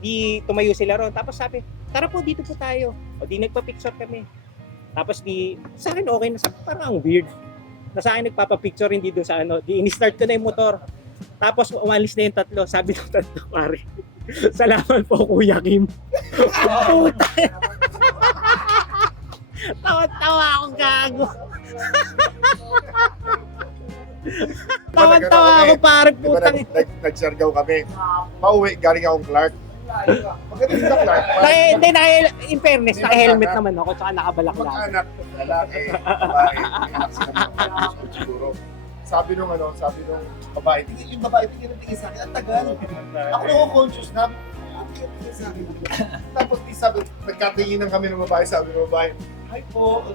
Di tumayo sila ron. Tapos sabi, tara po, dito po tayo. O di nagpa-picture kami. Tapos di, sa akin okay na. Parang ang weird. Na sa akin nagpapa-picture, hindi doon sa ano. Di in-start ko na yung motor. Tapos umalis na yung tatlo. Sabi ng tatlo, pare, salamat po, Kuya Kim. Puta. Tawa-tawa akong gago. Tawa-tawa ako, pare, Di ba putang. nag-Siargao kami? Pauwi, galing akong Clark. Pagdating sa Clark, Hindi, in fairness, Di ba, naka-helmet sana? naman ako, tsaka nakabalakla. mag-anak, lalaki, babae, may anak sila siguro. Sabi nung babae, yung babae, tingin sa akin, ang tagal. Ako na conscious na, tingin sa akin. Tapos di sabi, nagkatingin kami ng babae, sabi ng babae, hi po,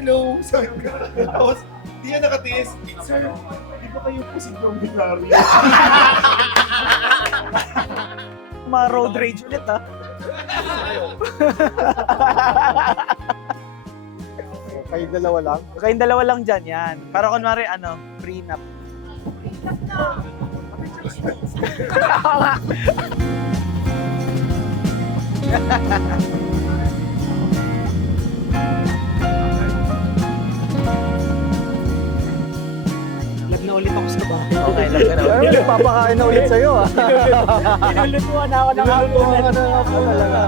hello, sabi ko. Tapos, di yan nakatiis, sir, di ba kayo po si John Villario? Ma-road rage ulit ah. Kayong dalawa lang? Kayong dalawa lang dyan, yan. Para kunwari, prenup. Lag na ulit ako sa bahay. Okay lang ka Pero nagpapakain na ulit sa'yo ah. Nilulutuan na ako ng Nilulutuan hapunan. ka na ako talaga.